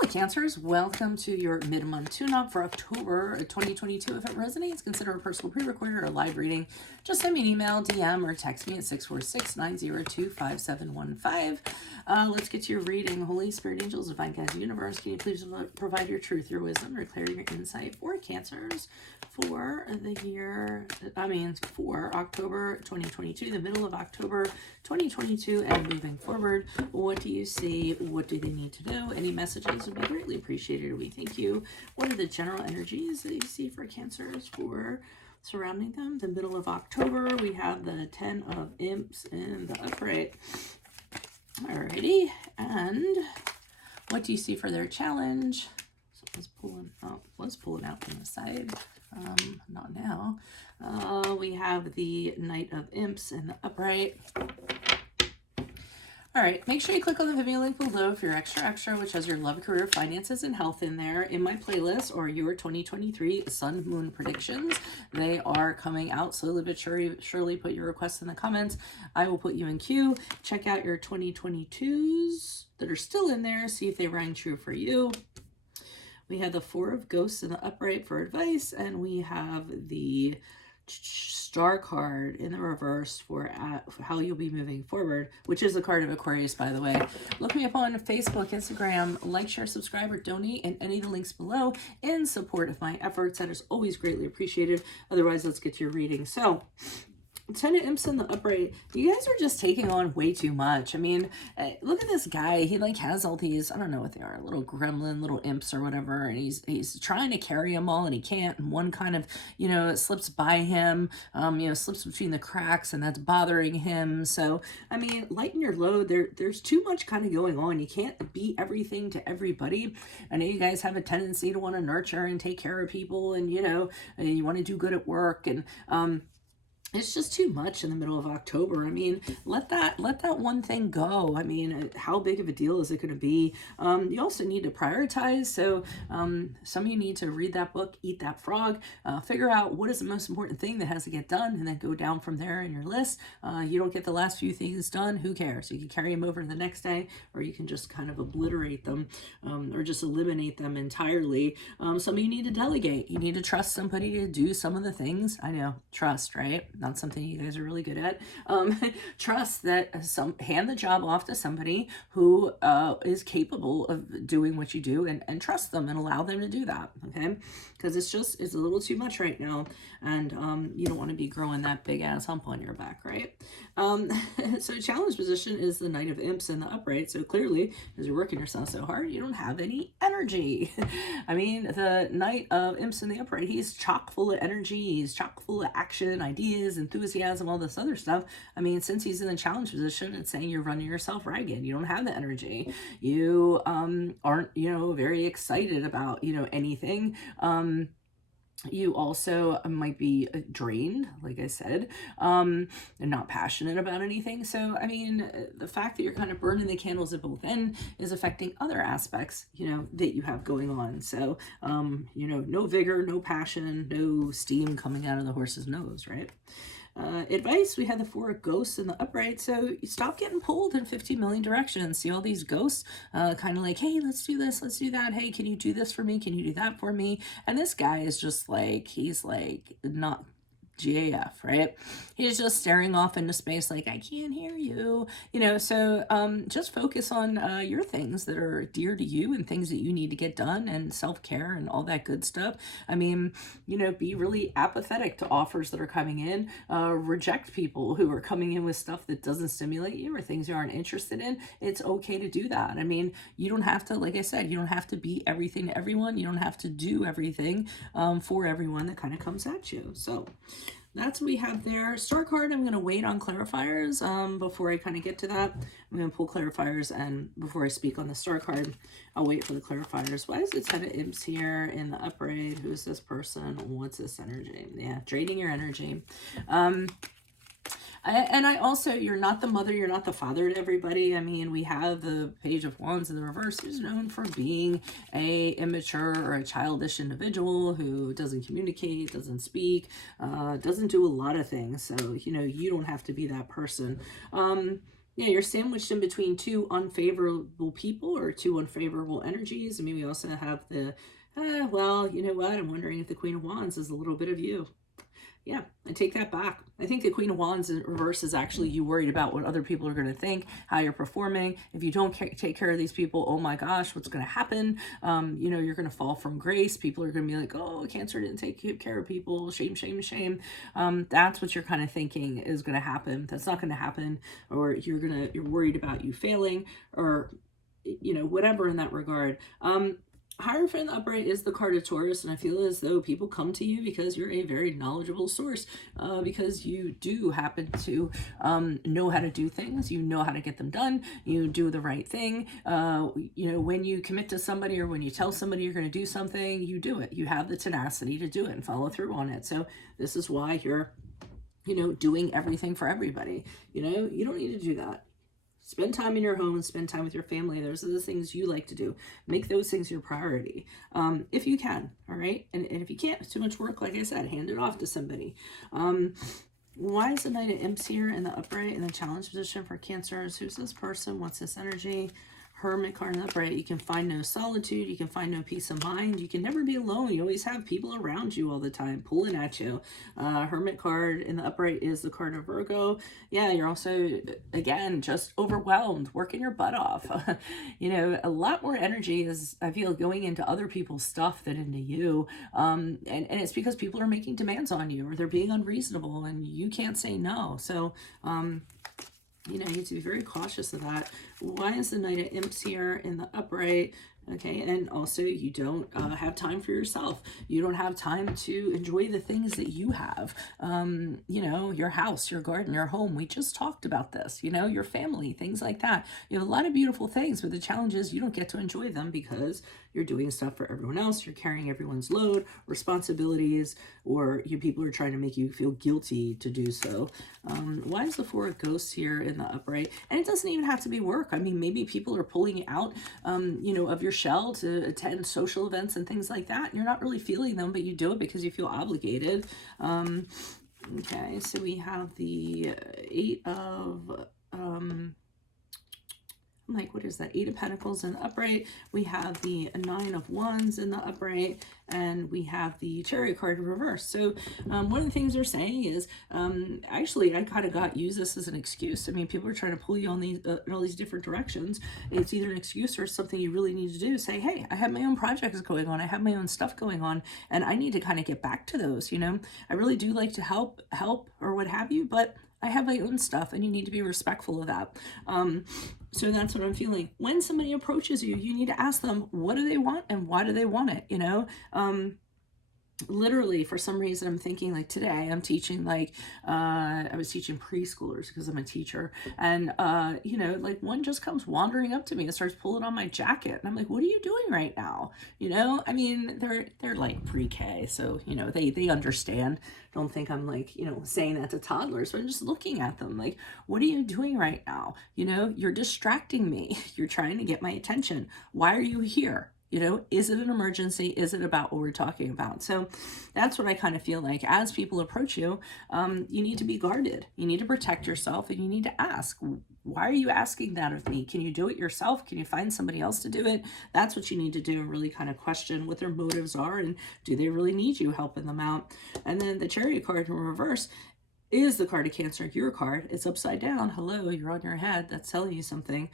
Holy Cancers, welcome to your mid-month tune-up for October 2022. If it resonates, consider a personal pre-recorded or live reading. Just send me an email, DM, or text me at 646-902-5715. Let's get to your reading. Holy Spirit, Angels, Divine Guides, Universe, can you please provide your truth, your wisdom, or clarity, your insight for Cancers for the year, for October 2022, the middle of October 2022, and moving forward. What do you see? What do they need to do? Any messages would be greatly appreciated. We thank you. What are the general energies that you see for Cancers for surrounding them? The middle of October, we have the 10 of Imps in the upright. Alrighty, and what do you see for their challenge? So let's pull it out from the side. Not now. We have the Knight of Imps in the upright. All right, make sure you click on the Venmo link below for your extra, which has your love, career, finances, and health in there. In my playlist or your 2023 Sun Moon predictions, they are coming out slowly but surely. Put your requests in the comments. I will put you in queue. Check out your 2022s that are still in there. See if they rang true for you. We have the Four of Ghosts in the upright for advice, and we have the Star card in the reverse for how you'll be moving forward, which is the card of Aquarius, by the way. Look me up on Facebook, Instagram, like, share, subscribe, or donate in any of the links below in support of my efforts. That is always greatly appreciated. Otherwise, let's get to your reading. So, 10 of Imps in the upright. You guys are just taking on way too much. I mean, look at this guy. He like has all these, I don't know what they are, little gremlin, little imps or whatever. And he's trying to carry them all and he can't. And one kind of, slips by him, slips between the cracks and that's bothering him. So, I mean, lighten your load. There's too much kind of going on. You can't be everything to everybody. I know you guys have a tendency to want to nurture and take care of people and, and you want to do good at work and, it's just too much in the middle of October. I mean, let that one thing go. I mean, how big of a deal is it going to be? You also need to prioritize. So some of you need to read that book, Eat That Frog, figure out what is the most important thing that has to get done, and then go down from there in your list. You don't get the last few things done, who cares? You can carry them over to the next day, or you can just kind of obliterate them or just eliminate them entirely. Some of you need to delegate. You need to trust somebody to do some of the things. I know, trust, right? Not something you guys are really good at. Trust that hand the job off to somebody who is capable of doing what you do, and trust them and allow them to do that. Okay, because it's a little too much right now, and you don't want to be growing that big ass hump on your back, right? So challenge position is the Knight of Imps in the upright. So clearly, as you're working yourself so hard, you don't have any energy. I mean, the Knight of Imps in the upright, he's chock full of energy. He's chock full of action, ideas, enthusiasm, all this other stuff. I mean, since he's in the challenge position, it's saying you're running yourself ragged. You don't have the energy. You aren't, very excited about, anything. You also might be drained, like I said, and not passionate about anything. So, I mean, the fact that you're kind of burning the candles at both ends is affecting other aspects, that you have going on. So, no vigor, no passion, no steam coming out of the horse's nose, right? Advice, we had the Four of Ghosts in the upright, so you stop getting pulled in 50 million directions. See all these ghosts kind of like, hey, let's do this, let's do that. Hey, can you do this for me? Can you do that for me? And this guy is just like, he's like not GAF, right? He's just staring off into space like, I can't hear you, so just focus on your things that are dear to you and things that you need to get done and self-care and all that good stuff. I mean, be really apathetic to offers that are coming in, reject people who are coming in with stuff that doesn't stimulate you or things you aren't interested in. It's okay to do that. I mean, you don't have to, like I said, you don't have to be everything to everyone. You don't have to do everything for everyone that kind of comes at you. So that's what we have there. Star card, I'm going to wait on clarifiers before I kind of get to that. I'm going to pull clarifiers, and before I speak on the star card, I'll wait for the clarifiers. Why is it 10 of Imps here in the upright? Who's this person? What's this energy? Yeah, draining your energy. And I also, you're not the mother, you're not the father to everybody. I mean, we have the Page of Wands in the reverse, who's known for being a immature or a childish individual who doesn't communicate, doesn't speak, doesn't do a lot of things. So, you don't have to be that person. Yeah, you're sandwiched in between two unfavorable people or two unfavorable energies. I mean, we also have the, well, you know what? I'm wondering if the Queen of Wands is a little bit of you. Yeah, I take that back. I think the Queen of Wands in reverse is actually you worried about what other people are going to think, how you're performing. If you don't take care of these people, oh my gosh, what's going to happen? You know, you're going to fall from grace. People are going to be like, oh, Cancer didn't take care of people. Shame, shame, shame. That's what you're kind of thinking is going to happen. That's not going to happen. Or you're worried about you failing, or, you know, whatever in that regard. Hierophant in the upright is the card of Taurus, and I feel as though people come to you because you're a very knowledgeable source, because you do happen to know how to do things, you know how to get them done, you do the right thing. You know, when you commit to somebody or when you tell somebody you're going to do something, you do it. You have the tenacity to do it and follow through on it. So this is why you're, you know, doing everything for everybody. You know, you don't need to do that. Spend time in your home, spend time with your family. Those are the things you like to do. Make those things your priority, if you can, all right? And if you can't, it's too much work, like I said, hand it off to somebody. Why is the Knight of Imps here in the upright in the challenge position for Cancers? Who's this person? What's this energy? Hermit card in the upright. You can find no solitude. You can find no peace of mind. You can never be alone. You always have people around you all the time pulling at you. Hermit card in the upright is the card of Virgo. Yeah, you're also, again, just overwhelmed, working your butt off. You know, a lot more energy is, I feel, going into other people's stuff than into you. And it's because people are making demands on you, or they're being unreasonable and you can't say no. So, you know, you need to be very cautious of that. Why is the Knight of Imps here in the upright? Okay, and also you don't have time for yourself. You don't have time to enjoy the things that you have. You know, your house, your garden, your home. We just talked about this, you know, your family, things like that. You have a lot of beautiful things, but the challenge is you don't get to enjoy them because you're doing stuff for everyone else. You're carrying everyone's load, responsibilities, or people are trying to make you feel guilty to do so. Why is the Four of Ghosts here in the upright? And it doesn't even have to be work. I mean, maybe people are pulling you out, you know, of your shell to attend social events and things like that. And you're not really feeling them, but you do it because you feel obligated. Okay, so we have the Eight of... like, what is that? Eight of Pentacles in the upright. We have the Nine of Wands in the upright, and we have the Chariot card in reverse. So one of the things they're saying is, actually, I kind of use this as an excuse. I mean, people are trying to pull you on these in all these different directions. It's either an excuse or something you really need to do. Say, hey, I have my own projects going on. I have my own stuff going on, and I need to kind of get back to those. You know, I really do like to help or what have you, but I have my own stuff, and you need to be respectful of that. So that's what I'm feeling. When somebody approaches you, you need to ask them, what do they want and why do they want it? You know, literally, for some reason, I'm thinking, like, today I'm teaching, like, I was teaching preschoolers because I'm a teacher, and you know, like, one just comes wandering up to me and starts pulling on my jacket, and I'm like, what are you doing right now? You know, I mean, they're like pre-K, so, you know, they understand. Don't think I'm, like, you know, saying that to toddlers, but I'm just looking at them like, what are you doing right now? You know, you're distracting me. You're trying to get my attention. Why are you here? You know, is it an emergency? Is it about what we're talking about? So that's what I kind of feel like. As people approach you, you need to be guarded. You need to protect yourself, and you need to ask, why are you asking that of me? Can you do it yourself? Can you find somebody else to do it? That's what you need to do, and really kind of question what their motives are, and do they really need you helping them out? And then the Chariot card in reverse is the card of Cancer, your card. It's upside down. Hello, you're on your head. That's telling you something.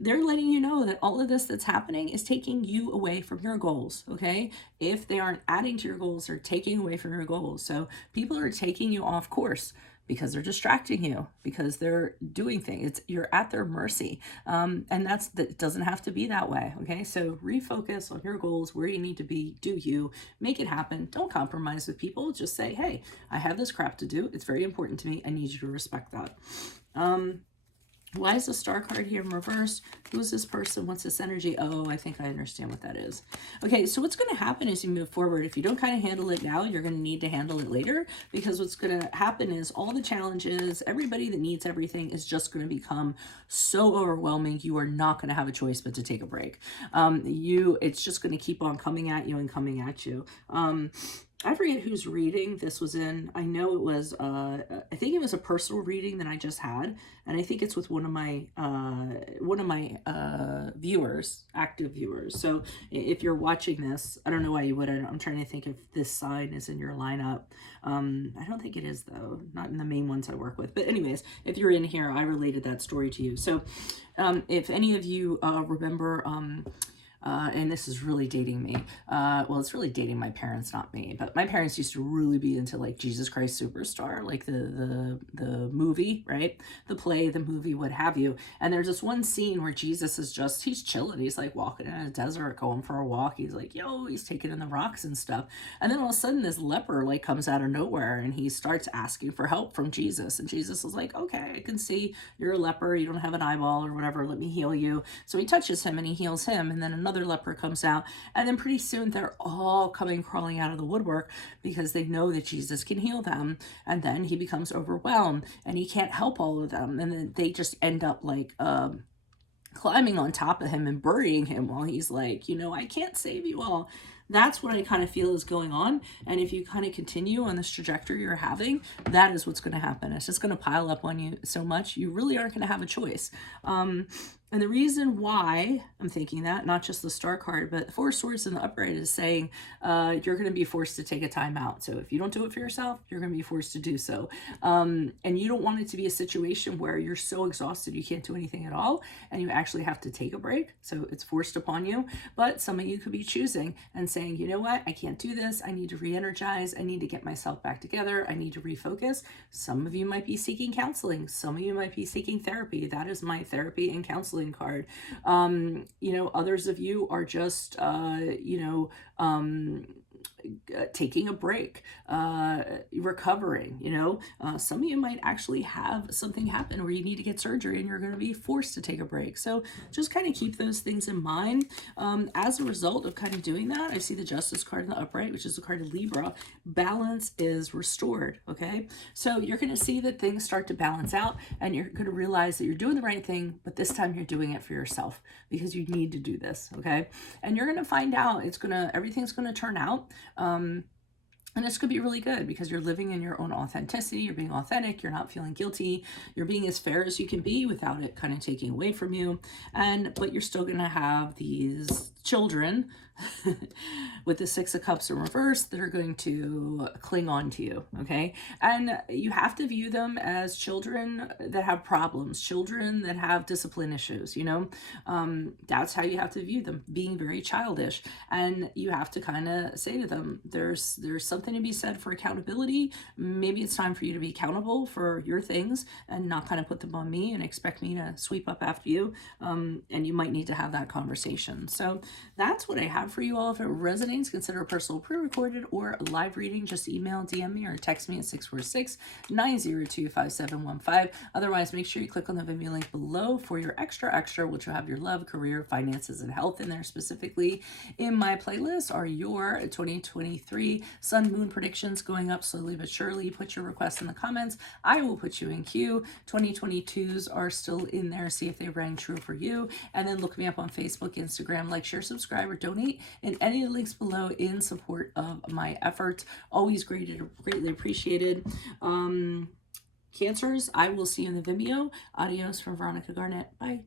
They're letting you know that all of this that's happening is taking you away from your goals, okay? If they aren't adding to your goals, they're taking away from your goals. So people are taking you off course because they're distracting you, because they're doing things. You're at their mercy. And that doesn't have to be that way, okay? So refocus on your goals, where you need to be, do you, make it happen. Don't compromise with people. Just say, hey, I have this crap to do. It's very important to me. I need you to respect that. Why is the Star card here in reverse? Who's this person? What's this energy? Oh, I think I understand what that is. Okay, so what's going to happen as you move forward, if you don't kind of handle it now, you're going to need to handle it later, because what's going to happen is all the challenges, everybody that needs everything is just going to become so overwhelming, you are not going to have a choice but to take a break. It's just going to keep on coming at you and coming at you. I forget whose reading this was in. I know it was, I think it was a personal reading that I just had. And I think it's with one of my viewers, active viewers. So if you're watching this, I don't know why you wouldn't. I'm trying to think if this sign is in your lineup. I don't think it is, though. Not in the main ones I work with. But anyways, if you're in here, I related that story to you. So if any of you remember, and this is really dating me. Well, it's really dating my parents, not me. But my parents used to really be into like Jesus Christ Superstar, like the movie, right? The play, the movie, what have you. And there's this one scene where Jesus is just, he's chilling. He's like walking in a desert, going for a walk. He's like, yo, he's taking in the rocks and stuff. And then all of a sudden this leper like comes out of nowhere and he starts asking for help from Jesus. And Jesus is like, okay, I can see you're a leper. You don't have an eyeball or whatever. Let me heal you. So he touches him and he heals him. And then another leper comes out, and then pretty soon they're all coming crawling out of the woodwork because they know that Jesus can heal them. And then he becomes overwhelmed and he can't help all of them, and then they just end up like climbing on top of him and burying him while he's like, I can't save you all. That's what I kind of feel is going on. And if you kind of continue on this trajectory you're having, that is what's going to happen. It's just going to pile up on you so much, you really aren't going to have a choice. And the reason why I'm thinking that, not just the star card, but the Four Swords in the upright is saying you're going to be forced to take a time out. So if you don't do it for yourself, you're going to be forced to do so. And you don't want it to be a situation where you're so exhausted you can't do anything at all, and you actually have to take a break. So it's forced upon you. But some of you could be choosing and saying, you know what, I can't do this. I need to re-energize. I need to get myself back together. I need to refocus. Some of you might be seeking counseling. Some of you might be seeking therapy. That is my therapy and counseling card. Others of you are just, taking a break, recovering, some of you might actually have something happen where you need to get surgery and you're going to be forced to take a break. So just kind of keep those things in mind. As a result of kind of doing that, I see the Justice card in the upright, which is the card of Libra. Balance is restored. Okay. So you're going to see that things start to balance out, and you're going to realize that you're doing the right thing, but this time you're doing it for yourself because you need to do this. Okay. And you're going to find out everything's going to turn out. And this could be really good because you're living in your own authenticity. You're being authentic. You're not feeling guilty. You're being as fair as you can be without it kind of taking away from you. But you're still going to have these children with the Six of Cups in reverse that are going to cling on to you. Okay. And you have to view them as children that have problems, children that have discipline issues, that's how you have to view them, being very childish. And you have to kind of say to them, there's something to be said for accountability. Maybe it's time for you to be accountable for your things and not kind of put them on me and expect me to sweep up after you. And you might need to have that conversation. So that's what I have for you all. If it resonates, consider a personal pre-recorded or live reading. Just email, DM me, or text me at 646-902-5715. Otherwise, make sure you click on the Venmo link below for your extra, which will have your love, career, finances, and health in there specifically. In my playlist are your 2023 Sun Moon predictions going up slowly but surely. Put your requests in the comments. I will put you in queue. 2022s are still in there. See if they rang true for you. And then look me up on Facebook, Instagram, like, share, subscribe, or donate in any of the links below in support of my efforts. Always greatly appreciated. Cancers, I will see you in the Vimeo. Adios from Veronica Garnet. Bye.